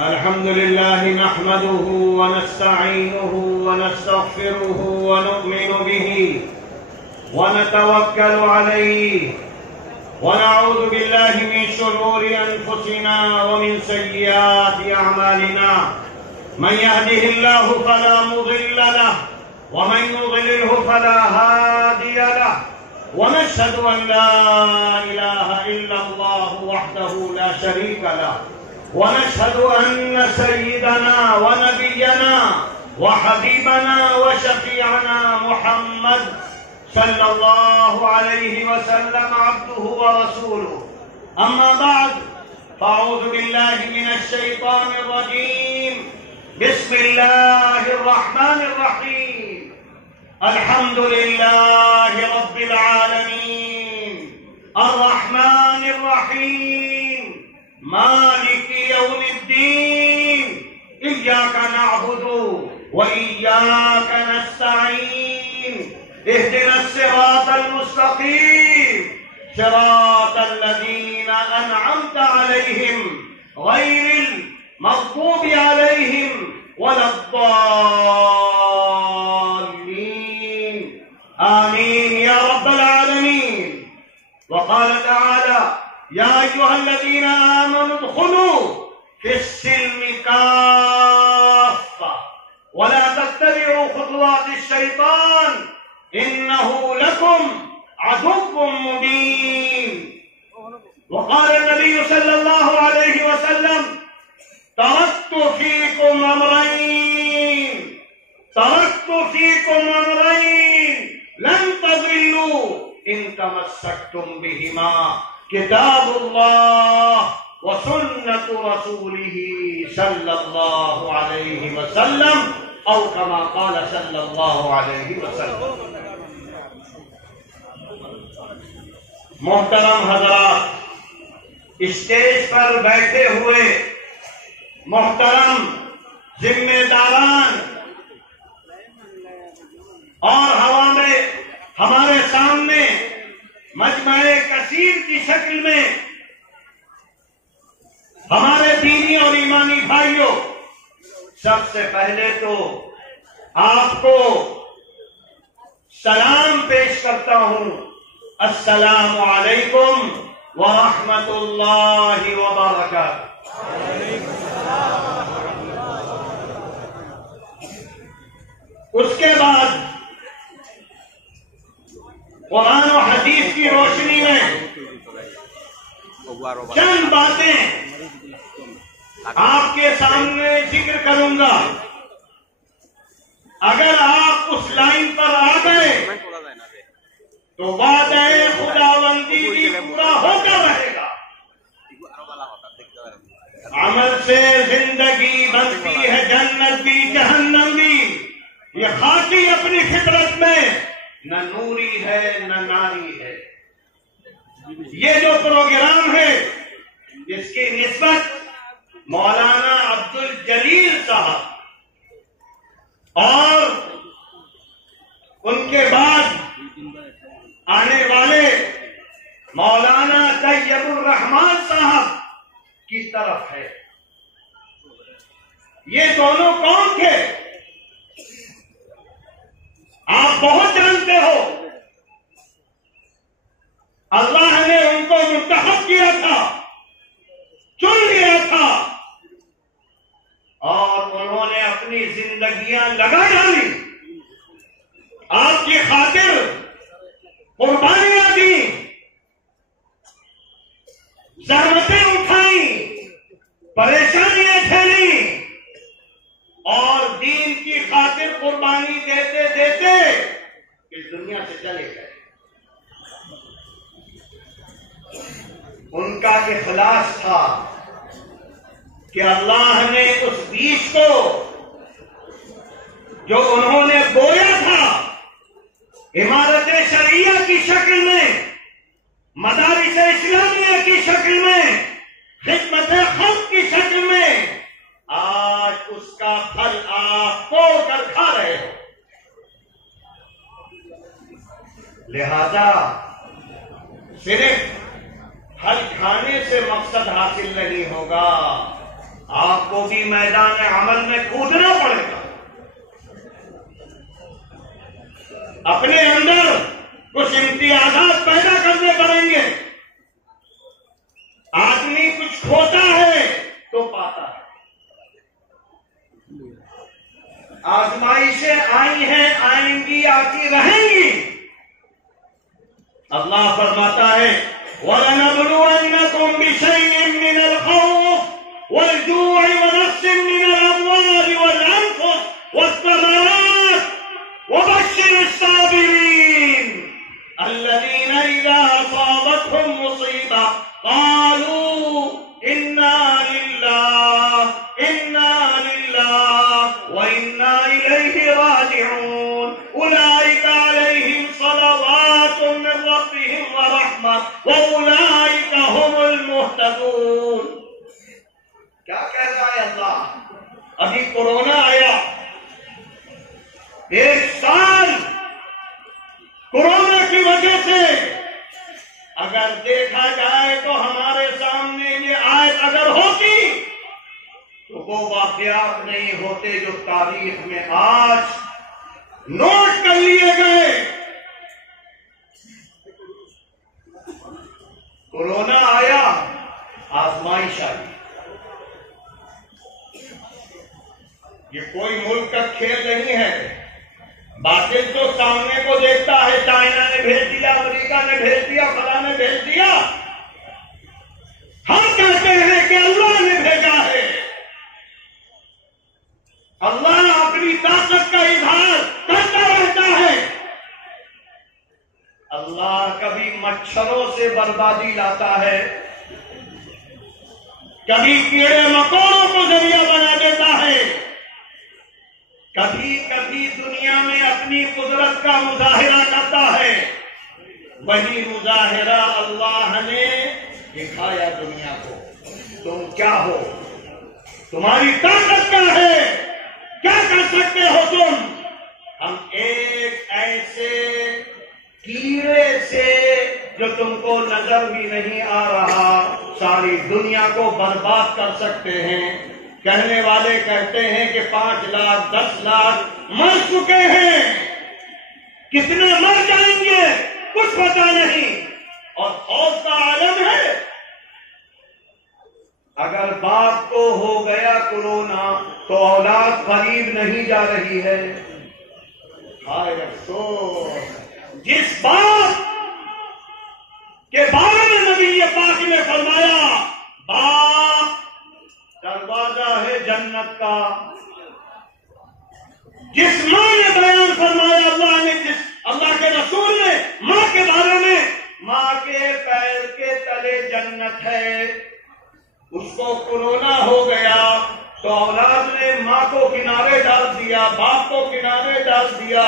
الحمد لله نحمده ونستعينه ونستغفره ونؤمن به ونتوكل عليه ونعوذ بالله من شرور أنفسنا ومن سيئات أعمالنا من يهده الله فلا مضل له ومن يضلله فلا هادي له ونشهد أن لا إله إلا الله وحده لا شريك له ونشهد أن سيدنا ونبينا وحبيبنا وشفيعنا محمد صلى الله عليه وسلم عبده ورسوله أما بعد فأعوذ بالله من الشيطان الرجيم بسم الله الرحمن الرحيم الحمد لله رب العالمين الرحمن الرحيم مالك يوم الدين إياك نعبد وإياك نستعين اهدنا الصراط المستقيم صراط الذين أنعمت عليهم غير المغضوب عليهم ولا الضالين آمين يا رب العالمين. وقال تعالى يا أيها الذين آمنوا ادخلوا في السلم كافة ولا تتبعوا خطوات الشيطان إنه لكم عدو مبين. وقال النبي صلى الله عليه وسلم تركت فيكم أمرين لن تضلوا إن تمسكتم بهما كتاب الله وسنة رسوله صلى الله عليه وسلم أو كما قال صلى الله عليه وسلم. محترم حضرات، اسٹیج پر بیٹھے ہوئے محترم ذمہ داران اور ہوا میں ہمارے سامنے مجمع کثیر کی شکل میں ہمارے دینی اور ایمانی بھائیوں، سب سے پہلے تو آپ کو سلام پیش کرتا ہوں. السلام علیکم ورحمۃ اللہ وبرکاتہ. اس کے بعد قرآن و حدیث کی روشنی میں چند باتیں آپ کے سامنے ذکر کروں گا. اگر آپ اس لائن پر آ گئے تو وعدہ خداوندی بھی پورا ہو کر رہے گا. عمل سے زندگی بنتی ہے جنت بھی جہنم بھی. یہ خاکی اپنی فطرت میں نہ نوری ہے نہ ناری ہے. یہ جو پروگرام ہے جس کی نسبت مولانا عبد الجلیل صاحب اور ان کے بعد آنے والے مولانا طیب الرحمان صاحب کی طرف ہے. یہ دونوں کون تھے آپ بہت جانتے ہو. اللہ نے ان کو منتخب کیا تھا، چن لیا تھا اور انہوں نے اپنی زندگیاں لگا ڈالی، آپ کی خاطر قربانیاں دیں، زحمتیں اٹھائیں، پریشانیاں جھیلیں اور دین کی خاطر قربانی دیتے دیتے اس دنیا سے چلے گئے. ان کا اخلاص تھا کہ اللہ نے اس بیج کو جو انہوں نے بویا تھا عمارت شرعیہ کی شکل میں، مدارس اسلامیہ کی شکل میں، خدمت خلق کی شکل میں، آج اس کا پھل آپ توڑ کر کھا رہے ہو. لہذا صرف پھل کھانے سے سے مقصد حاصل نہیں ہوگا. آپ کو بھی میدان عمل میں کودنا پڑے گا. اپنے اندر کچھ امتیازات پیدا کرنے پڑیں گے. آدمی کچھ کھوتا ہے تو پاتا ہے. آزمائشیں آئی ہیں، آئیں گی، آتی رہیں گی. اللہ فرماتا ہے وَلَنَبْلُوَنَّكُمْ بِشَيْءٍ مِّنَ الْخَوْفِ وَالْجُوعِ وَنَقْصٍ مِّنَ الْأَمْوَالِ وَالْأَنفُسِ وَالثَّمَرَاتِ وَبَشِّرِ الصَّابِرِينَ الَّذِينَ إِذَا أَصَابَتْهُم مُّصِيبَةٌ قَالُوا إِنَّا لِلَّهِ وَإِنَّا إِلَيْهِ رَاجِعُونَ أُولَٰئِكَ عَلَيْهِمْ صَلَوَاتٌ مِّن رَّبِّهِمْ وَرَحْمَةٌ وَأُولَٰئِكَ هُمُ الْمُهْتَدُونَ. کیا کہہ رہا ہے اللہ؟ ابھی کورونا آیا، 1 سال کورونا کی وجہ سے اگر دیکھا جائے تو ہمارے سامنے یہ آیت اگر ہوتی تو وہ واقعات نہیں ہوتے جو تاریخ میں آج نوٹ کر لیے گئے. کورونا آیا، آزمائش آئی. یہ کوئی ملک کا کھیل نہیں ہے. باطل تو سامنے کو دیکھتا ہے، چائنا نے بھیج دیا، امریکہ نے بھیج دیا، فلاں نے بھیج دیا. ہم کہتے ہیں کہ اللہ نے بھیجا ہے. اللہ اپنی طاقت کا اظہار کرتا رہتا ہے. اللہ کبھی مچھروں سے بربادی لاتا ہے، کبھی کیڑے مکوڑوں کو ذریعہ بنا دیتا ہے، کبھی کبھی دنیا میں اپنی قدرت کا مظاہرہ کرتا ہے. وہی مظاہرہ اللہ نے دکھایا دنیا کو. تم کیا ہو، تمہاری طاقت کیا ہے، کیا کر سکتے ہو تم. ہم ایک ایسے کیڑے سے جو تم کو نظر بھی نہیں آ رہا ساری دنیا کو برباد کر سکتے ہیں. کہنے والے کہتے ہیں کہ 5 لاکھ 10 لاکھ مر چکے ہیں، کتنے مر جائیں گے کچھ پتا نہیں. اور خوف کا عالم ہے. اگر باپ کو ہو گیا کورونا تو اولاد قریب نہیں جا رہی ہے. ہائے افسوس جس باپ کے بارے میں نبی پاک نے فرمایا باپ دروازہ ہے جنت کا. جس ماں نے بیان فرمایا اللہ کے رسول نے ماں کے بارے میں، ماں کے پیر کے تلے جنت ہے. اس کو کورونا ہو گیا تو اولاد نے ماں کو کنارے ڈال دیا، باپ کو کنارے ڈال دیا،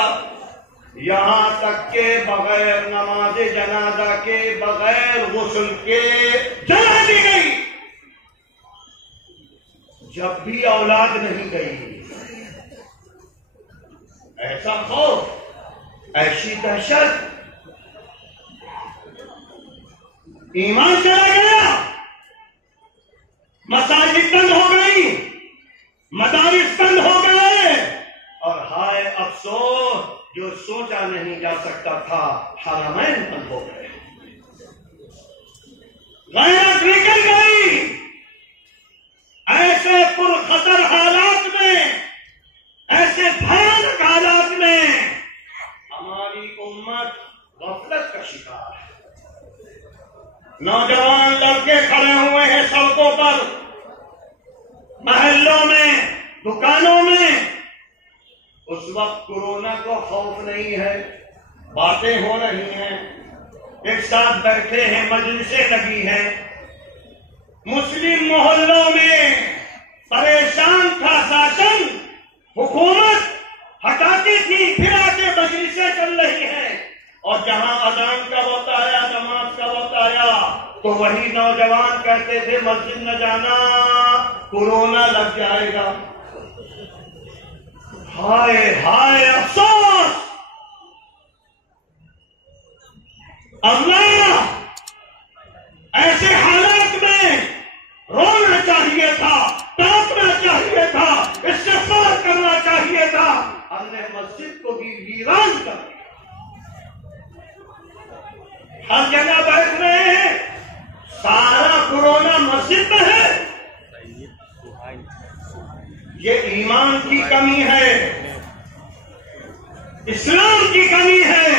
یہاں تک کہ بغیر نماز جنازہ کے، بغیر غسل کے جلا دی گئی. جب بھی اولاد نہیں گئی، ایسا خوف، ایسی دہشت، ایمان چلا گیا. مساجد بند ہو گئی، مدارس بند ہو گئے، اور ہائے افسوس جو سوچا نہیں جا سکتا تھا حرمین بند ہو گئے. غیرت نکل گئی. ایسے پرخطر حالات میں، ایسے بھیانک حالات میں ہماری امت غفلت کا شکار ہے. نوجوان لڑکے کھڑے ہوئے ہیں سڑکوں پر، محلوں میں، دکانوں میں. اس وقت کورونا کو خوف نہیں ہے، باتیں ہو رہی ہیں، ایک ساتھ بیٹھے ہیں، مجلسیں لگی ہیں. مسلم محلوں میں پریشان تھا شاسن، حکومت ہٹاتی تھی، پھر آ کے مجلسیں چل رہی ہیں. اور جہاں اذان کا وقت آیا، نماز کا وقت آیا تو وہی نوجوان کہتے تھے مسجد نہ جانا، کورونا لگ جائے گا. ہائے ہائے افسوس. اللہ ایسے حالات میں رونا چاہیے تھا، ٹانپنا چاہیے تھا، استغفار کرنا چاہیے تھا، ہم نے مسجد کو بھی ویران کر دیا۔ ہر جگہ بیٹھ رہے ہیں، سارا کورونا مسجد میں ہے۔ یہ ایمان کی کمی ہے، اسلام کی کمی ہے،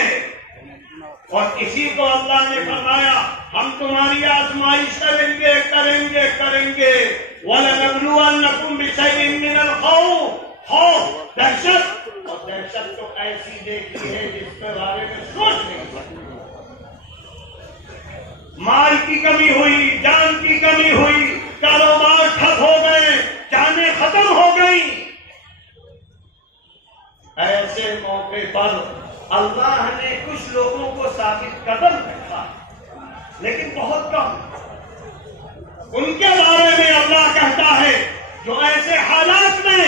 اور اسی کو اللہ نے فرمایا ہم تمہاری آزمائش کریں گے وَلَنَبْلُوَنَّكُمْ بِشَيْءٍ مِّنَ الْخَوْفِ، خوف، دہشت، اور دہشت تو ایسی دیکھی ہے جس کے بارے میں سوچ نہیں۔ مال کی کمی ہوئی، جان کی کمی ہوئی، کاروبار ٹھپ ہو گئے، جانیں ختم ہو گئی۔ ایسے موقع پر اللہ نے کچھ لوگوں کو ثابت قدم رکھا، لیکن بہت کم۔ ان کے بارے میں اللہ کہتا ہے جو ایسے حالات میں،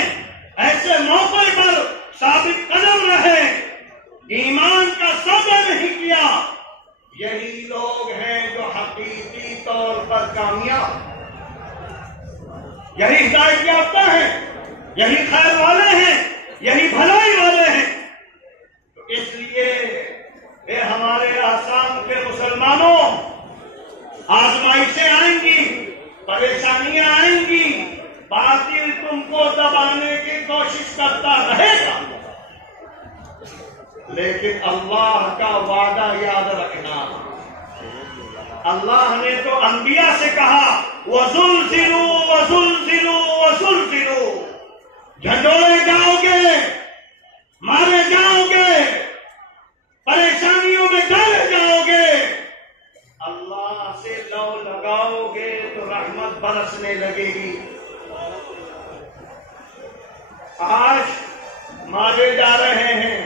ایسے موقع پر ثابت قدم رہے، ایمان کا سودا نہیں کیا، یہی لوگ ہیں جو حقیقی طور پر کامیاب، یہی ہدایت یافتہ ہیں، یہی خیر والے ہیں، یہی بھلائی والے ہیں۔ تو اس لیے اے ہمارے آسام کے مسلمانوں، آزمائشیں آئیں گی، پریشانیاں آئیں گی، باطل تم کو دبانے کی کوشش کرتا رہے گا، لیکن اللہ کا وعدہ یاد رکھنا۔ اللہ نے تو انبیاء سے کہا وَزُلْزِلُوا وَزُلْزِلُوا وَزُلْزِلُوا، جھنڈوڑے جاؤ گے، مارے جاؤ گے، پریشانیوں میں ڈالے جاؤ گے، اللہ سے لو لگاؤ گے تو رحمت برسنے لگے گی۔ آج مارے جا رہے ہیں،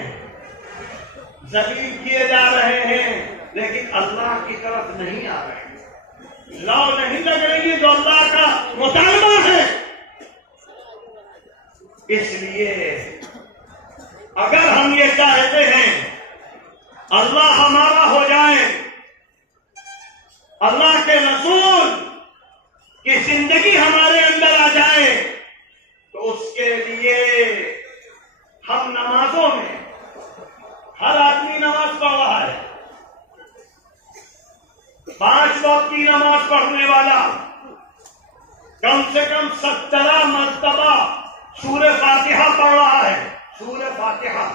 ذلیل کیے جا رہے ہیں، لیکن اللہ کی طرف نہیں آ رہے ہیں، لو نہیں لگ رہی جو اللہ کا مطالبہ ہے۔ اس لیے اگر ہم یہ چاہتے ہیں اللہ ہمارا ہو جائے، اللہ کے رسول کی زندگی ہمارے اندر آ جائے، تو اس کے لیے ہم نمازوں میں، ہر آدمی نماز پڑھ رہا ہے، 5 وقت کی نماز پڑھنے والا کم سے کم 17 مرتبہ سورہ فاتحہ پڑھ رہا ہے، سورہ فاتحہ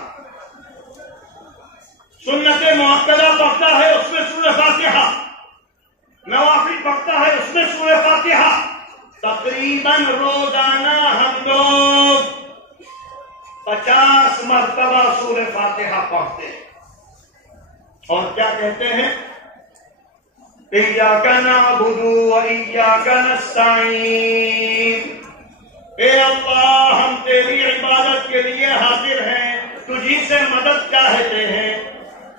سنت مؤکدہ پڑھتا ہے، اس میں سورہ فاتحہ، نوافل پڑھتا ہے، اس میں سورہ فاتحہ۔ تقریباً روزانہ ہم لوگ 50 مرتبہ سورہ فاتحہ پڑھتے ہیں، اور کیا کہتے ہیں؟ ایاک نعبد و ایاک نستعین، اے اللہ ہم تیری عبادت کے لیے حاضر ہیں، تجھی سے مدد چاہتے ہیں۔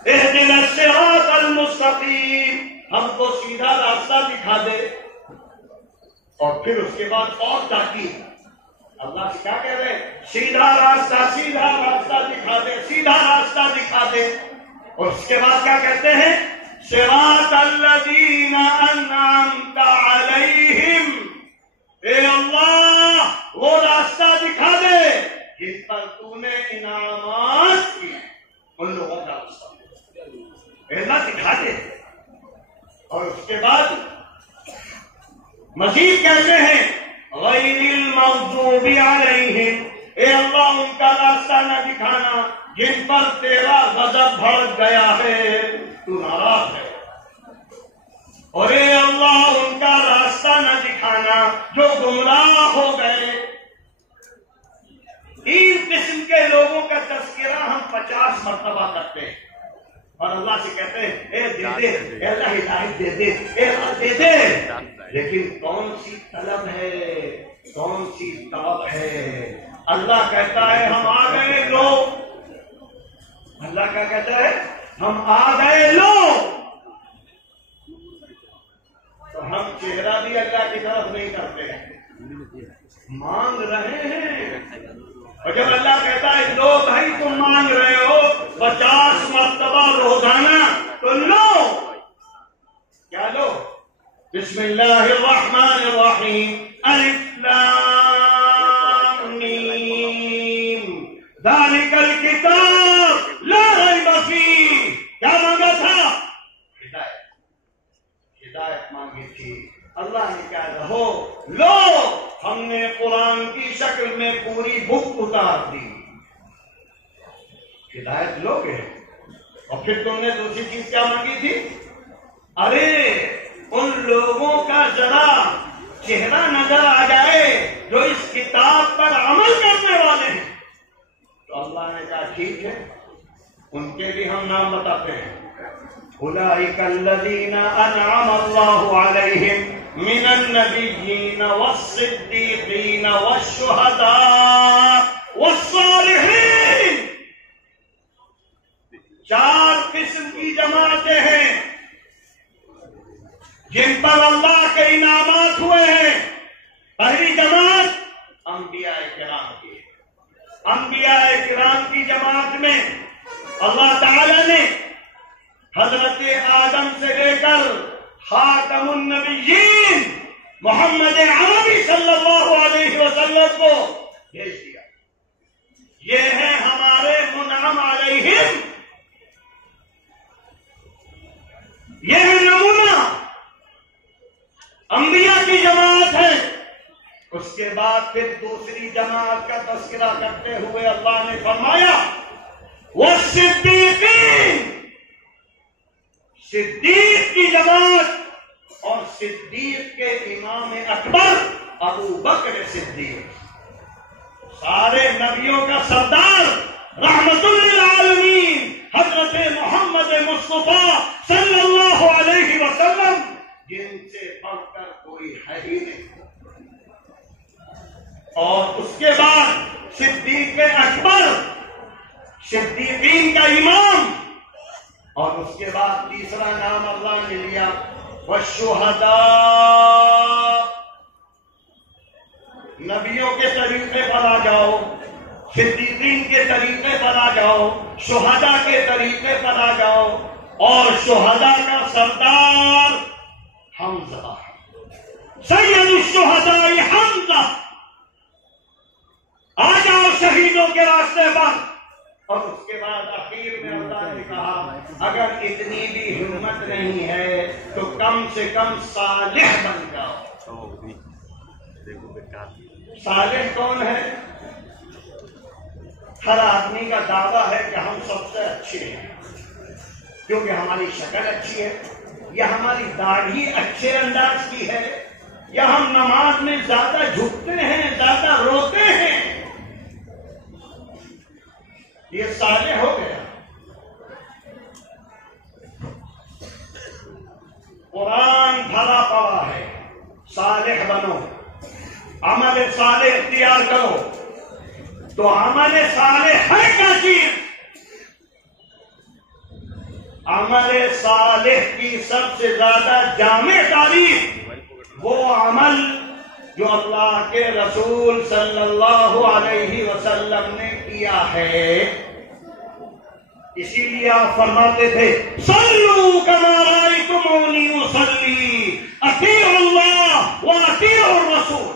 اہدنا الصراط المستقیم، ہم کو سیدھا راستہ دکھا دے۔ اور پھر اس کے بعد اور تاکید، اللہ سے کیا کہہ رہے ہیں؟ سیدھا راستہ دکھا دے، سیدھا راستہ دکھا دے۔ اور اس کے بعد کیا کہتے ہیں؟ صراط الذین انعمت علیہم، اے اللہ وہ راستہ دکھا دے جن پر تو نے انعامات کی، ان لوگوں کا راستہ اے اللہ دکھا دے۔ اور اس کے بعد مزید کہتے ہیں غیر المغضوب علیہم، اے اللہ ان کا راستہ نہ دکھانا جن پر تیرا غضب بھڑک گیا ہے، تو ناراض ہے، اور اے اللہ ان کا راستہ نہ دکھانا جو گمراہ ہو گئے۔ 3 قسم کے لوگوں کا تذکرہ ہم 50 مرتبہ کرتے ہیں، اور اللہ سے کہتے ہیں اے دے دے، اے اللہ ہدایت دے دے، اے اللہ دے دے۔ لیکن کون سی طلب ہے، کون سی طلب ہے؟ اللہ کہتا ہے ہم آ گئے لو، اللہ کیا کہتا ہے؟ ہم آ گئے لو۔ تو ہم چہرہ بھی اللہ کی طرف نہیں کرتے ہیں، مانگ رہے ہیں۔ اور جب اللہ کہتا ہے لو بھائی تم مانگ رہے ہو 50 مرتبہ روزانہ، تو لو۔ کیا لو؟ بسم اللہ الرحمن الرحیم الف لام میم ذالک الکتاب لا ریب فیہ. کیا مانگا تھا؟ ہدایت مانگی تھی. اللہ نے کہا رہو لو ہم نے قرآن کی شکل میں پوری بک اتار دی. ہدایت لو گے اور پھر تم نے دوسری چیز کیا مانگی تھی؟ ارے ان لوگوں کا ذرا چہرہ نظر آ جائے جو اس کتاب پر عمل کرنے والے ہیں. تو اللہ نے کہا ٹھیک ہے ان کے بھی ہم نام بتاتے ہیں. اولئک الذین انعم اللہ علیہم من النبیین والصدیقین والشہداء والصالحین. 4 قسم کی جماعتیں ہیں جن پر اللہ کے انعامات ہوئے ہیں. پہلی جماعت انبیاء کرام کی. انبیاء کرام کی جماعت میں اللہ تعالی نے حضرت آدم سے لے کر خاتم النبیین محمد عربی صلی اللہ علیہ وسلم کو بھیج دیا. یہ ہے ہمارے منعم علیہم. یہ ہے نمونہ انبیاء کی جماعت ہے. اس کے بعد پھر دوسری جماعت کا تذکرہ کرتے ہوئے اللہ نے فرمایا والصدیقین. صدیق کی جماعت اور صدیق کے امام اکبر ابو بکر صدیق سارے نبیوں کا سردار رحمت للعالمین حضرت محمد مصطفیٰ صلی اللہ علیہ وسلم جن سے بڑھ کر کوئی ہے ہی نہیں. اور اس کے بعد صدیق اکبر صدیقین کا امام. اور اس کے بعد تیسرا نام اللہ نے لیا والشہداء. نبیوں کے طریقے پر آ جاؤ, صدیقین کے طریقے پر آ جاؤ, شہداء کے طریقے پر آ جاؤ. اور شہداء کا سردار حمزہ, سید الشہداء حمزہ. آ جاؤ شہیدوں کے راستے پر. اور اس کے بعد اخیر میں اللہ نے کہا اگر اتنی بھی ہمت نہیں ہے تو کم سے کم صالح بن جاؤ. صالح کون ہے؟ ہر آدمی کا دعویٰ ہے کہ ہم سب سے اچھے ہیں کیونکہ ہماری شکل اچھی ہے, یا ہماری داڑھی اچھے انداز کی ہے, یا ہم نماز میں زیادہ جھکتے ہیں, زیادہ روتے ہیں. یہ صالح ہو گیا. قرآن بھرا پڑا ہے صالح بنو, عمل صالح اختیار کرو. تو عمل صالح ہے کیا چیز؟ عمل صالح کی سب سے زیادہ جامع تعریف وہ عمل جو اللہ کے رسول صلی اللہ علیہ وسلم نے کیا ہے. اسی لیے آپ فرماتے تھے صلوا کما رأیتمونی اصلی, اطیعوا اللہ واطیعوا الرسول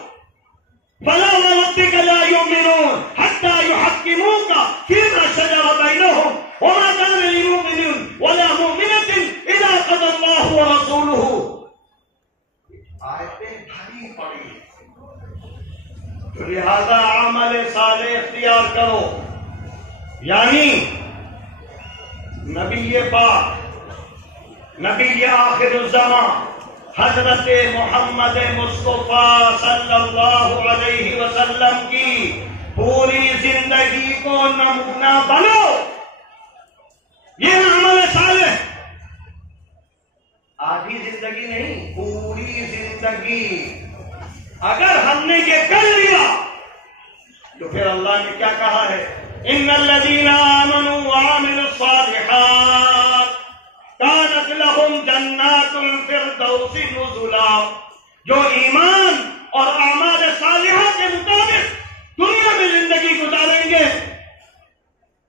فلا وربک لا یؤمنون حتی یحکموک فیما شجر بینہم وما كان لمؤمن ولا مؤمنة اذا قضى الله ورسوله. آیتیں بھری پڑی, لہذا عمل صالح اختیار کرو. یعنی نبی پاک, نبی آخر الزمان حضرت محمد مصطفیٰ صلی اللہ علیہ وسلم کی پوری زندگی کو نمونہ بنو. یہ عمل صالح. آدھی زندگی نہیں, پوری زندگی. اگر ہم نے یہ کر لیا تو پھر اللہ نے کیا کہا ہے ان الذین آمنوا وعملوا الصالحات كانت لهم جنات الفردوس نزلا. جو ایمان اور اعمال صالحہ کے مطابق دنیا میں زندگی گزاریں گے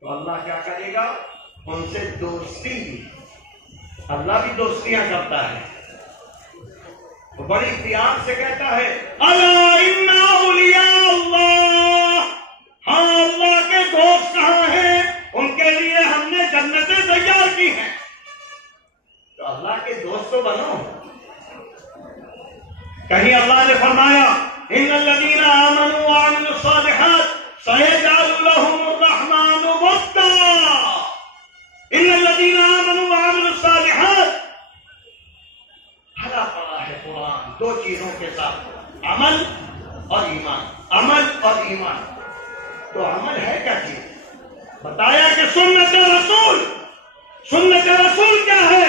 تو اللہ کیا کرے گا؟ ان سے دوستی. اللہ بھی دوستیاں کرتا ہے. تو بڑی پیار سے کہتا ہے الا ان اولیاء اللہ، ہاں اللہ کے دوست کہاں ہیں؟ ان کے لیے ہم نے جنتیں تیار کی ہیں۔ تو اللہ کے دوست تو بنو۔ کہیں اللہ نے فرمایا ان الذین آمنوا وعملوا الصالحات سيجعل لهم الرحمن ودا، ان الذين آمنوا وعملوا الصالحات، بھلا پڑا ہے قرآن دو چیزوں کے ساتھ، عمل اور ایمان، عمل اور ایمان۔ تو عمل ہے کیا چیز؟ بتایا کہ سنت رسول، سنت رسول کیا ہے؟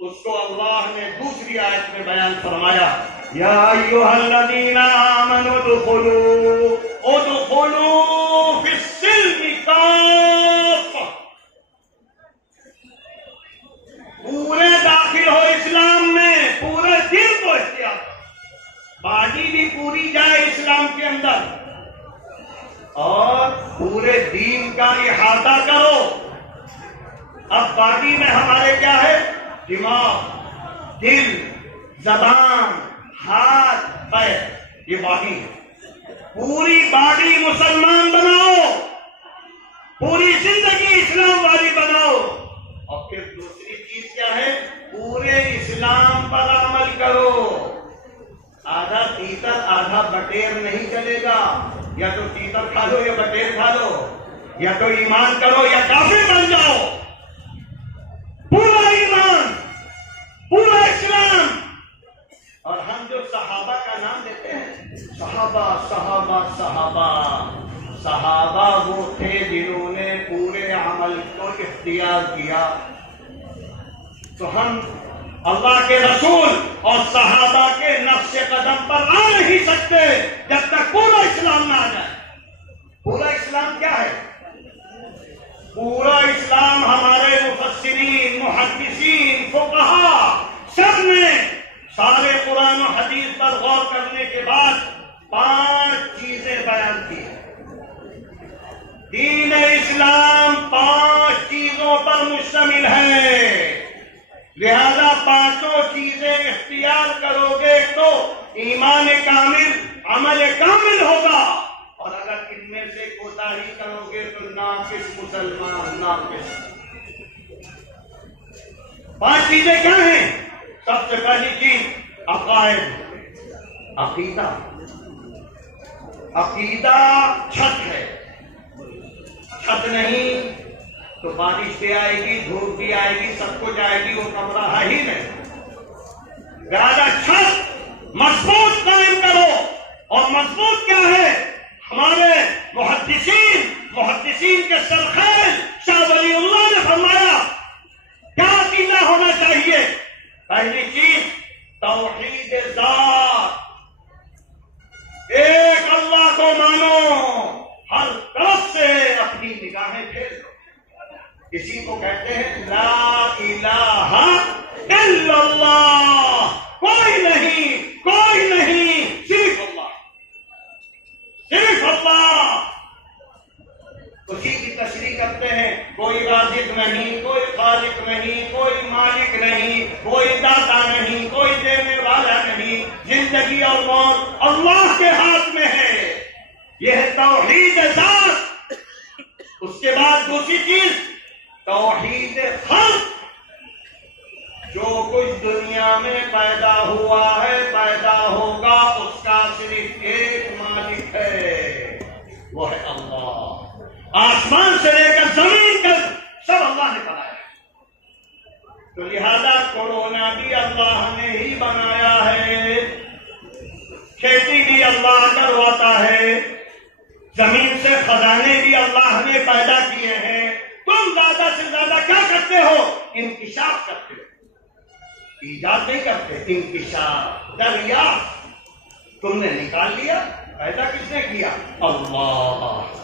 اس کو اللہ نے دوسری آیت میں بیان فرمایا یا ایھا الذین آمنوا ادخلوا فی السلم کافہ، پورے داخل ہو اسلام میں، پورے دل کو اختیار کرو، باڈی بھی پوری جائے اسلام کے اندر، اور پورے دین کا احاطہ کرو۔ اب باڈی میں ہمارے کیا ہے؟ دماغ، دل، زبان، ہاتھ، پیر، یہ باڈی ہے۔ پوری باڈی مسلمان بناؤ، پوری زندگی اسلام والی بناؤ، اور پھر دوسری چیز کیا ہے؟ پورے اسلام پر عمل کرو۔ آدھا تیتر آدھا بٹیر نہیں چلے گا، یا تو تیتر کھا لو یا بٹیر کھا لو، یا تو ایمان کرو یا کافر بن جاؤ۔ پورا ایمان، پورا اسلام۔ اور ہم جو صحابہ کا نام دیتے ہیں، صحابہ صحابہ صحابہ، صحابہ وہ تھے جنہوں نے پورے عمل کو اختیار کیا۔ تو ہم اللہ کے رسول اور صحابہ کے نقش قدم پر آ نہیں سکتے جب تک پورا اسلام نہ آ جائے۔ پورا اسلام کیا ہے؟ پورا اسلام ہمارے مفسرین، محدثین، فقہا سب نے سارے قرآن و حدیث پر غور کرنے کے بعد 5 چیزیں بیان کی ہیں۔ دین اسلام 5 چیزوں پر مشتمل ہے، لہذا 5 چیزیں اختیار کرو گے تو ایمان کامل، عمل کامل ہوگا، اور اگر ان میں سے کوتاہی کرو گے تو ناقص مسلمان، ناقص۔ 5 چیزیں کیا ہیں؟ سب سے پہلی چیز عقائد، عقیدہ۔ عقیدہ چھت ہے، چھت نہیں تو بارش بھی آئے گی، دھوپ بھی آئے گی، سب کچھ آئے گی، وہ کمرہ ہے ہی نہیں۔ لہٰذا چھت مضبوط قائم کرو، اور مضبوط کیا ہے؟ ہمارے محدثین کے سرخیل شاہ ولی اللہ نے فرمایا کیا عقیدہ ہونا چاہیے؟ پہلی چیز توحید ذات، ایک اللہ کو مانو، ہر طرف سے اپنی نگاہیں پھیر دو۔ اسی کو کہتے ہیں لا الہ الا اللہ، کوئی نہیں، صرف اللہ، صرف اللہ۔ اسی کی تشریح کرتے ہیں کوئی رازق نہیں، کوئی خالق نہیں، کوئی مالک نہیں، کوئی داتا نہیں، کوئی دینے والا نہیں، زندگی اور موت اللہ کے ہاتھ میں ہے، یہ ہے توحید ذات۔ اس کے بعد دوسری چیز توحید خلق، جو کچھ دنیا میں پیدا ہوا ہے، پیدا ہوگا، اس کا صرف ایک مالک ہے، وہ ہے اللہ۔ آسمان سے لے کر زمین تک سب اللہ نے بنایا ہے، تو لہذا کورونا بھی اللہ نے ہی بنایا ہے، کھیتی بھی اللہ کرواتا ہے، زمین سے خزانے بھی اللہ نے پیدا کیے ہیں۔ تم زیادہ سے زیادہ کیا کرتے ہو؟ انکشاف کرتے ہو، ایجاد نہیں کرتے، انکشاف، دریافت۔ تم نے نکال لیا، پیدا کس نے کیا؟ اللہ۔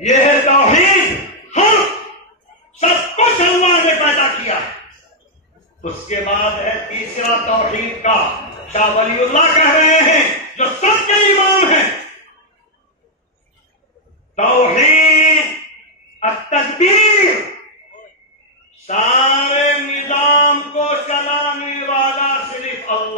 یہ ہے توحید، ہر سب کچھ اللہ نے پیدا کیا ہے۔ اس کے بعد ہے تیسرا توحید کا، شاہ ولی اللہ کہہ رہے ہیں جو سب کے امام ہیں، توحید التدبیر، سارے نظام کو چلانے والا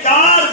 4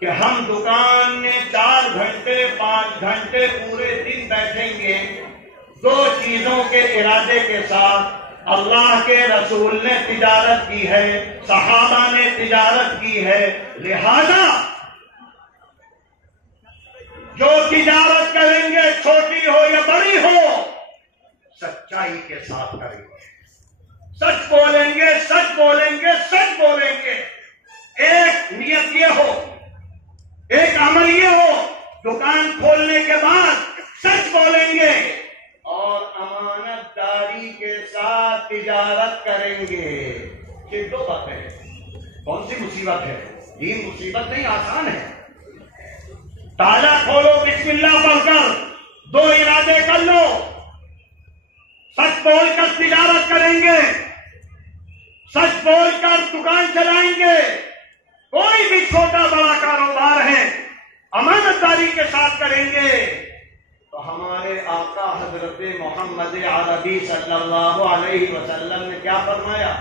کہ ہم دکان میں 4 گھنٹے 5 گھنٹے پورے دن بیٹھیں گے 2 چیزوں کے ارادے کے ساتھ. اللہ کے رسول نے تجارت کی ہے، صحابہ نے تجارت کی ہے، لہذا جو تجارت کریں گے چھوٹی ہو یا بڑی ہو سچائی کے ساتھ کریں گے، سچ بولیں گے، سچ بولیں گے، سچ بولیں گے. ایک نیت یہ ہو، ایک عمل یہ ہو، دکان کھولنے کے بعد سچ بولیں گے اور امانت داری کے ساتھ تجارت کریں گے. یہ 2 باتیں ہیں. کون سی مصیبت ہے؟ یہ مصیبت نہیں، آسان ہے. تالا کھولو بسم اللہ پڑھ کر، 2 ارادے کر لو، سچ بول کر تجارت کریں گے، سچ بول کر دکان چلائیں گے. کوئی بھی چھوٹا بڑا کاروبار ہے امانت داری کے ساتھ کریں گے تو ہمارے آقا حضرت محمد عربی صلی اللہ علیہ وسلم نے کیا فرمایا؟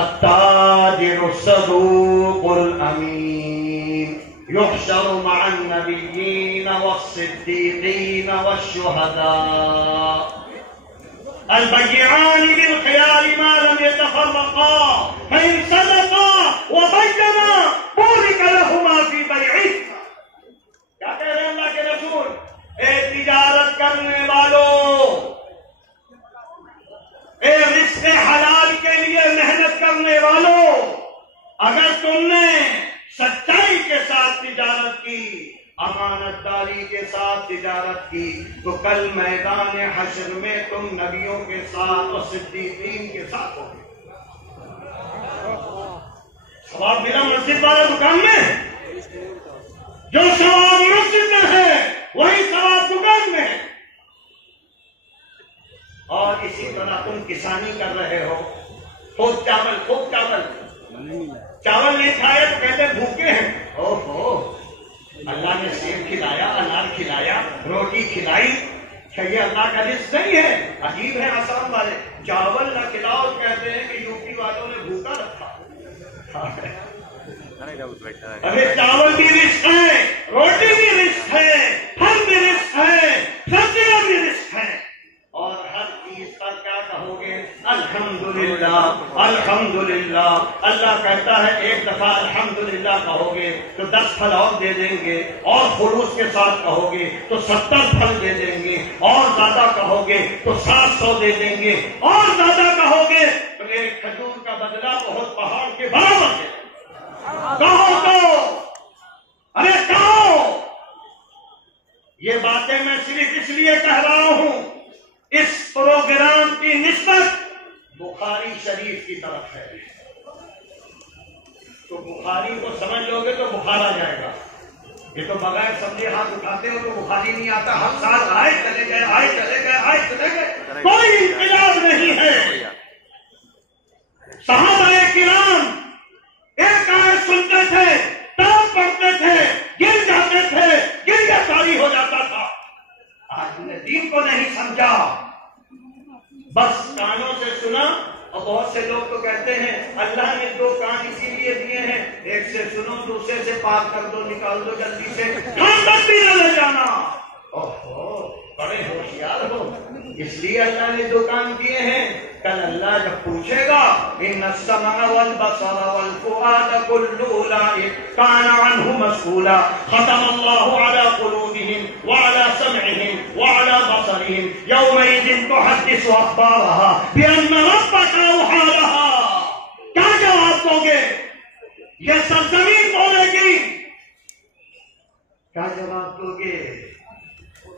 التاجر الصدوق الامین یحشر مع النبیین والصدیقین والشہداء البیعان بالخیار ما لم يتفرقا فإن صدقا وبینا بورک لہما فی بیعہما. کیا کہہ رہے ہیں اللہ کے رسول؟ اے تجارت کرنے والوں، اے رزق حلال کے لیے محنت کرنے والوں، اگر تم نے سچائی کے ساتھ تجارت کی، امانت داری کے ساتھ تجارت کی، تو کل میدان حشر میں تم نبیوں کے ساتھ اور صدیقین کے ساتھ ہو گے. ثواب ملا مسجد والے دکان میں، جو ثواب مسجد میں ہے وہی ثواب دکان میں ہے. اور اسی طرح تم کسانی کر رہے ہو، خوب چاول چاول نہیں کھائے تو کہتے بھوکے ہیں. اوہو، اللہ نے سیب کھلایا، انار کھلایا، روٹی کھلائی، کیا یہ اللہ کا رزق نہیں ہے؟ عجیب ہے آسام والے، چاول نہ کھلاؤ کہتے ہیں کہ یوپی والوں نے بھوکا رکھا. ارے چاول بھی رزق ہے، روٹی بھی رزق ہے، پھل بھی رزق ہے، سبزیاں بھی رزق ہے. اور ہر چیز پر کیا کہو گے؟ الحمدللہ الحمدللہ. اللہ کہتا ہے ایک دفعہ الحمدللہ کہو گے تو 10 پھل اور دے دیں گے، اور خلوص کے ساتھ کہو گے تو 70 پھل دے دیں گے، اور زیادہ کہو گے تو 700 دے دیں گے، اور زیادہ کہو گے تو ایک کھجور کا بدلہ بہت پہاڑ کے برابر ہے. کہو تو، ارے کہو. یہ باتیں میں صرف اس لیے کہہ رہا ہوں، اس پروگرام کی نسبت بخاری شریف کی طرف ہے. تو بخاری کو سمجھ لو گے تو بخار آ جائے گا. یہ تو بغیر سمجھے ہاتھ اٹھاتے ہو تو بخاری نہیں آتا. ہر سال آئے چلے گئے، آئے چلے گئے، آئے چلے گئے، کوئی انقلاب نہیں ہے. صحابہ کرام ایک آیت سنتے تھے، تب پڑھتے تھے، گر جاتے تھے، گریہ طاری ہو جاتا تھا. آج نے دین کو نہیں سمجھا، بس کانوں سے سنا. اور بہت سے لوگ تو کہتے ہیں اللہ نے 2 کان اسی لیے دیے ہیں، ایک سے سنو، دوسرے سے پاک کر دو، نکال دو جلدی سے، کہاں تک بھی نہ لے جانا. اوہو، بڑے ہوشیار ہو، اس لیے اللہ نے 2 کان دیے ہیں. کل اللہ جب پوچھے گا ان السمع والبصر والفؤاد كل اولئک كان عنه مسؤولا ختم الله على قلوبهم وعلى سمعهم وعلى بصرهم يومئذ تحدث اخبارها بان ربك اوحى لها. کیا جواب دو گے؟ یہ سرزمین بولے گی. کیا جواب دو گے؟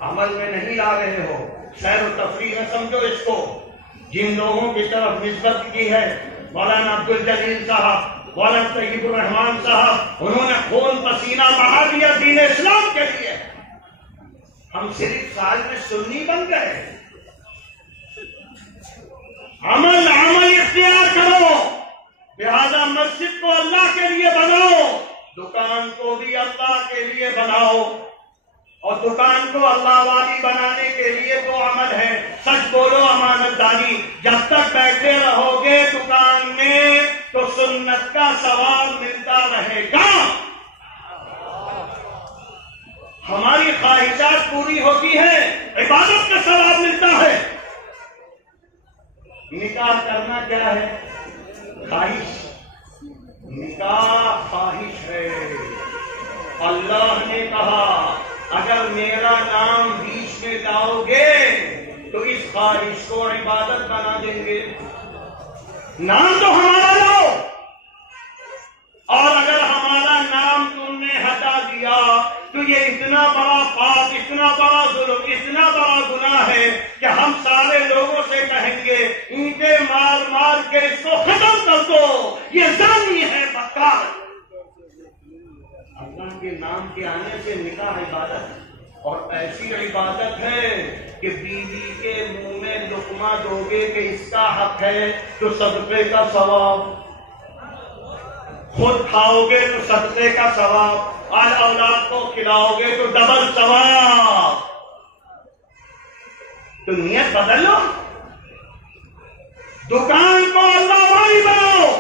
عمل میں نہیں لا رہے ہو، سیر و تفریح میں سمجھو اس کو. جن لوگوں کی طرف نسبت کی ہے مولانا عبدالجلیل صاحب، مولانا طیب الرحمان صاحب، انہوں نے خون پسینہ بہا دیا دین اسلام کے لیے. ہم صرف سال میں سنی بن گئے. عمل اختیار کرو. لہذا مسجد کو اللہ کے لیے بناؤ، دکان کو بھی اللہ کے لیے بناؤ. اور دکان کو اللہ والی بنانے کے لیے 2 عمل ہے، سچ بولو، امانت داری. جب تک بیٹھے رہو گے دکان میں تو سنت کا ثواب ملتا رہے گا. ہماری خواہشات پوری ہوتی ہیں، عبادت کا ثواب ملتا ہے۔ نکاح کرنا کیا ہے؟ خواہش۔ نکاح خواہش ہے۔ اللہ نے کہا اگر میرا نام بیچ میں لاؤ گے تو اس خواہش کو عبادت بنا دیں گے۔ نام تو ہمارا لاؤ، اور اگر ہمارا نام تم نے ہٹا دیا تو یہ اتنا بڑا پاپ، اتنا بڑا ظلم، اتنا بڑا گناہ ہے کہ ہم سارے لوگوں سے کہیں گے اینٹیں مار مار کے اس کو ختم کر دو، یہ زانی ہے، بدکار۔ اللہ کے نام کے آنے سے نکاح عبادت ہے، اور ایسی عبادت ہے کہ بیوی کے منہ میں لقمہ دو گے کہ اس کا حق ہے تو صدقے کا ثواب، خود کھاؤ گے تو صدقے کا ثواب، اور اولاد کو کھلاؤ گے تو ڈبل ثواب۔ تو نیت بدل لو، دکان کو اللہ والی بناؤ،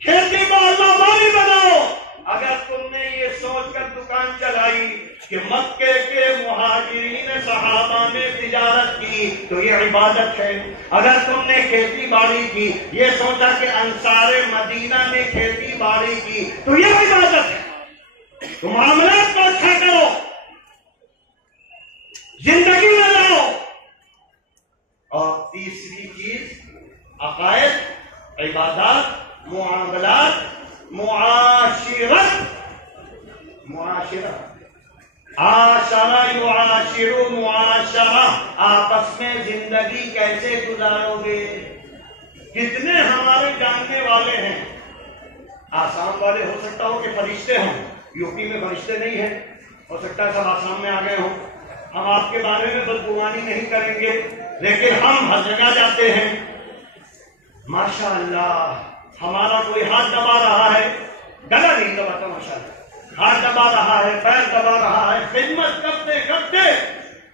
کھیتی کو اللہ والی بناؤ۔ اگر تم نے یہ سوچ کر دکان چلائی کہ مکے کے مہاجرین صحابہ نے تجارت کی تو یہ عبادت ہے۔ اگر تم نے کھیتی باڑی کی، یہ سوچا کہ انصار مدینہ نے کھیتی باڑی کی تو یہ عبادت ہے۔ تو معاملات کو اچھا کرو، زندگی میں لاؤ۔ اور تیسری چیز عقائد، عبادات، معاملات، معاشرت۔ عاشرہ یعاشر، معاشرہ، آپس میں زندگی کیسے گزارو گے؟ کتنے ہمارے جاننے والے ہیں، آسام والے ہو سکتا ہو کہ فرشتے ہوں، یو پی میں فرشتے نہیں ہیں، ہو سکتا ہے سب آسام میں آ گئے ہوں۔ ہم آپ کے بارے میں بدگمانی نہیں کریں گے، لیکن ہم ہر جگہ جاتے ہیں۔ ماشاء اللہ ہمارا کوئی ہاتھ دبا رہا ہے، گلا نہیں دباتا، ماشاء اللہ ہاتھ دبا رہا ہے، پیر دبا رہا ہے، خدمت کرتے کرتے،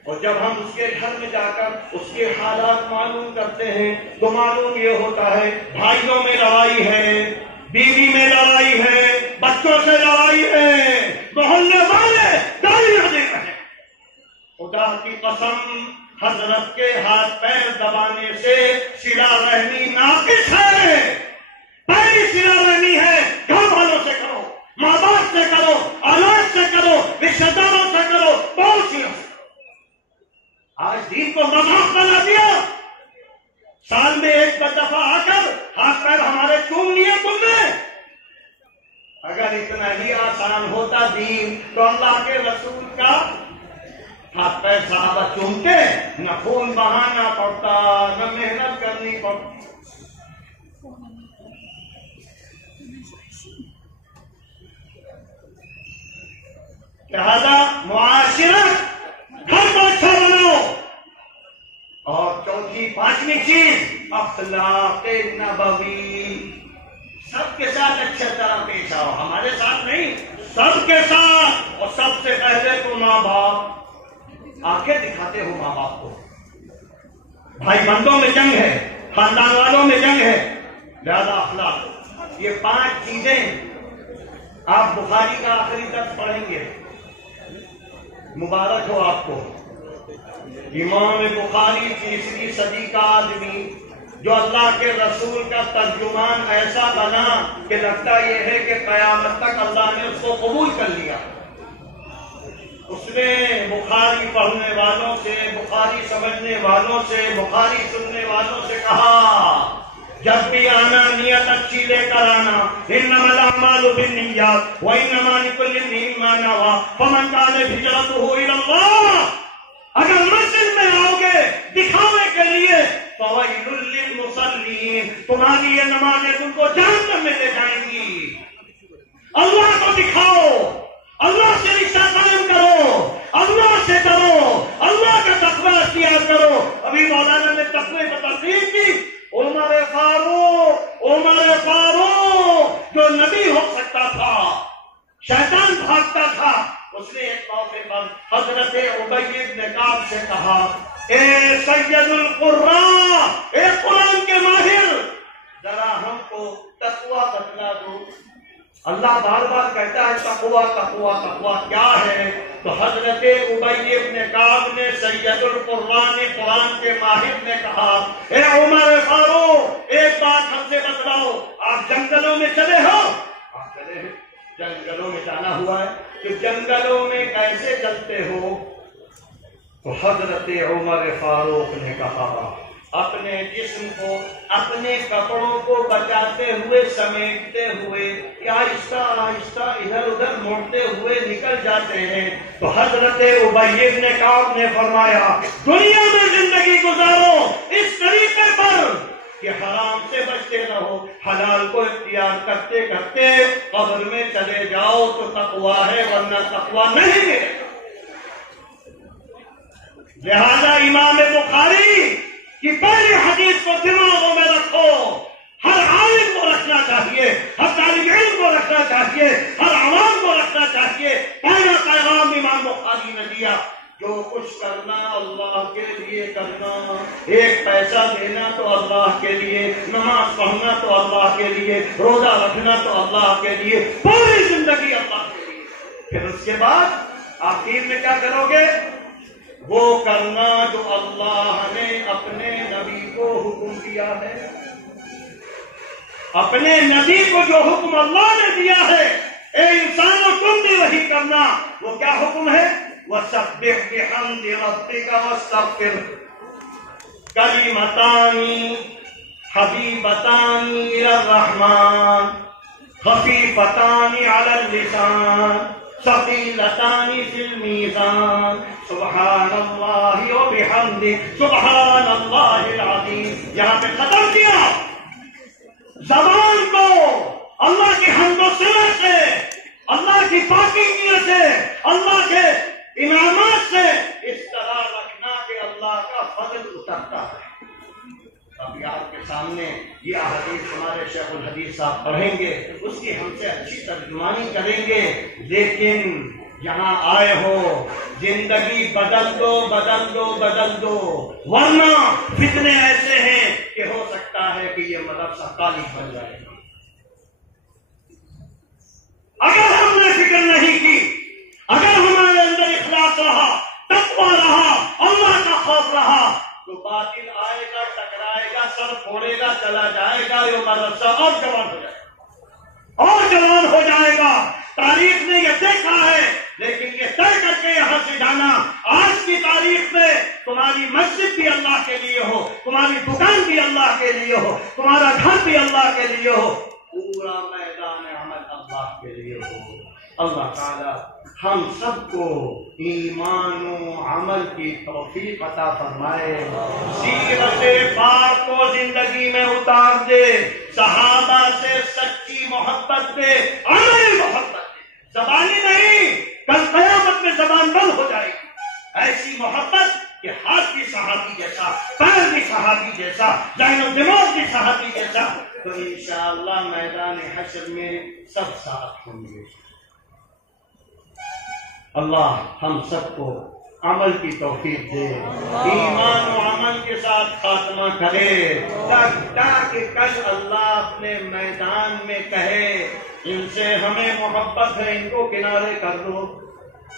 اور جب ہم اس کے گھر میں جا کر اس کے حالات معلوم کرتے ہیں تو معلوم یہ ہوتا ہے بھائیوں میں لڑائی ہے، بیوی میں لڑائی ہے، بچوں سے لڑائی ہے، محلے والے گالیاں دے رہے ہیں۔ خدا کی قسم حضرت کے ہاتھ پیر دبانے سے صلہ رحمی ناقص ہے۔ پہلی صلہ رحمی ہے گھر والوں سے کرو، ماں باپ سے کرو، اولاد سے کرو، رشتہ داروں سے کرو، پڑوسیوں سے۔ آج دین کو مذہب بنا دیا، سال میں ایک دفعہ آ کر ہاتھ پیر ہمارے چوم لیے تم نے۔ اگر اتنا ہی آسان ہوتا دین تو اللہ کے رسول کا ہاتھ پیر صحابہ چومتے، نہ خون بہانا پڑتا، نہ محنت کرنی پڑتی۔ لہذا معاشرت، گھر کو اچھا بناؤ۔ اور چوتھی پانچویں چیز اخلاق نبوی، سب کے ساتھ اچھا طرح پیش آؤ، ہمارے ساتھ نہیں، سب کے ساتھ۔ اور سب سے پہلے تو ماں باپ، آنکھیں دکھاتے ہو ماں باپ کو، بھائی بندوں میں جنگ ہے، خاندان والوں میں جنگ ہے، لہذا اخلاق۔ یہ 5 چیزیں آپ بخاری کا آخری درس پڑھیں گے، مبارک ہو آپ کو۔ امام بخاری 3 صدی کا آدمی جو اللہ کے رسول کا ترجمان ایسا بنا کہ لگتا یہ ہے کہ قیامت تک اللہ نے اس کو قبول کر لیا۔ اس نے بخاری پڑھنے والوں سے، بخاری سمجھنے والوں سے، بخاری سننے والوں سے کہا جب بھی آنا نیت اچھی لے کر آنا، انما الاعمال بالنیات وانما لکل امرئ ما نوى فمن كانت هجرته الى الله۔ اگر مسجد میں آؤ گے دکھاوے کے لیے فویل للمصلین، تمہاری یہ نمازیں تم کو جہنم میں لے جائیں گی۔ اللہ کو دکھاؤ، اللہ سے رشتہ قائم کرو، اللہ سے کرو، اللہ کا تقوی اختیار کرو۔ ابھی مولانا نے تقوی کو تفسیر کی، عمر فاروق جو نبی ہو سکتا تھا، شیطان بھاگتا تھا، اس نے ایک موقع پر حضرت ابی بن کعب سے کہا اے سید القراء، اے قرآن کے ماہر، ذرا ہم کو تقوی بتلا دو۔ اللہ بار بار کہتا ہے تقویٰ تقویٰ تقویٰ کیا ہے؟ تو حضرت ابی ابن کعب نے سید القرآن قرآن کے ماہر نے کہا اے عمر فاروق ایک بات ہم سے بتلاؤ، آپ جنگلوں میں چلے ہو؟ آپ چلے ہیں، جنگلوں میں جانا ہوا ہے، کہ جنگلوں میں کیسے چلتے ہو؟ تو حضرت عمر فاروق نے کہا اپنے جسم کو اپنے کپڑوں کو بچاتے ہوئے سمیٹتے ہوئے آہستہ آہستہ ادھر ادھر موڑتے ہوئے نکل جاتے ہیں۔ تو حضرت ابی بن کعب نے فرمایا دنیا میں زندگی گزارو اس طریقے پر کہ حرام سے بچتے رہو، حلال کو اختیار کرتے کرتے قبر میں چلے جاؤ تو تقویٰ ہے، ورنہ تقویٰ نہیں ہے۔ لہذا امام بخاری کی پہلی حدیث کو دماغوں میں رکھو، ہر عالم کو رکھنا چاہیے، ہر طالب علم کو رکھنا چاہیے، ہر عوام کو رکھنا چاہیے۔ پہلا پیغام امام بخاری نے دیا جو کچھ کرنا اللہ کے لیے کرنا، ایک پیسہ دینا تو اللہ کے لیے، نماز پڑھنا تو اللہ کے لیے، روزہ رکھنا تو اللہ کے لیے، پوری زندگی اللہ کے لیے۔ پھر اس کے بعد آخر میں کیا کرو گے؟ وہ کرنا جو اللہ نے اپنے نبی کو حکم دیا ہے، اپنے نبی کو جو حکم اللہ نے دیا ہے اے انسانوں تم بھی وہی کرنا۔ وہ کیا حکم ہے؟ وَسَبِّحْ بِحَمْدِ رَبِّكَ وَاسْتَغْفِرْ كَلِمَتَانِ حَبِيبَتَانِ إِلَى الرَّحْمَنِ خَفِيفَتَانِ عَلَى اللِّسَانِ ثقيلتان في الميزان سبحان اللہ وبحمدہ سبحان اللہ العظیم۔ یہاں پہ ختم کیا۔ زبان کو اللہ کی حمد و ثنا سے، اللہ کی پاکیزگی سے، اللہ کے انعامات سے اس طرح رکھنا کہ اللہ کا فضل اترتا ہے۔ ابھی آپ کے سامنے یہ احادیث ہمارے شیخ الحدیث صاحب پڑھیں گے، اس کی ہم سے اچھی ترجمانی کریں گے، لیکن یہاں آئے ہو زندگی بدل دو بدل دو بدل دو، ورنہ فتنے ایسے ہیں کہ ہو سکتا ہے کہ یہ مدرسہ کالج بن جائے گا۔ اگر ہم نے فکر نہیں کی، اگر ہمارے اندر اخلاص رہا، تقویٰ رہا، اللہ کا خوف رہا، تو باطل آئے گا، ٹکرائے گا، سر پھوڑے گا، چلا جائے گا، یہ مدرسہ اور جوان ہو جائے گا، اور جوان ہو جائے گا۔ تاریخ نے یہ دیکھا ہے، لیکن یہ طے کر کے یہاں سے جانا، آج کی تاریخ میں تمہاری مسجد بھی اللہ کے لیے ہو، تمہاری دکان بھی اللہ کے لیے ہو، تمہارا گھر بھی اللہ کے لیے ہو، پورا میدان عمل اللہ کے لیے ہو۔ اللہ تعالی ہم سب کو ایمان و عمل کی توفیق عطا فرمائے، سیرت پاک کو زندگی میں اتار دے، صحابہ سے سچی محبت دے، عملی محبت دے، زبانی نہیں، کل قیامت میں زبان بند ہو جائے گی۔ ایسی محبت کہ ہاتھ بھی صحابی جیسا، پیر بھی صحابی جیسا، ذہن و دماغ بھی صحابی جیسا، تو انشاءاللہ میدان حشر میں سب ساتھ ہوں گے۔ اللہ ہم سب کو عمل کی توفیق دے، ایمان و عمل کے ساتھ خاتمہ کرے، تاکہ کل اللہ اپنے میدان میں کہے ان سے ہمیں محبت ہے، ان کو کنارے کر دو،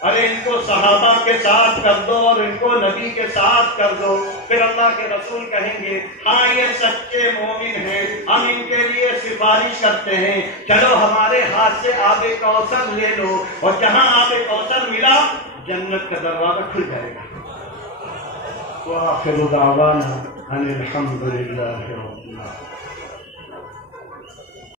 ارے ان کو صحابہ کے ساتھ کر دو اور ان کو نبی کے ساتھ کر دو۔ پھر اللہ کے رسول کہیں گے ہاں یہ سچے مومن ہیں، ہم ان کے لیے سفارش کرتے ہیں، چلو ہمارے ہاتھ سے آب کوثر لے لو، اور جہاں آب کوثر ملا جنت کا دروازہ کھل جائے گا۔ وآخر دعوانا ان الحمد للہ رب العالمین۔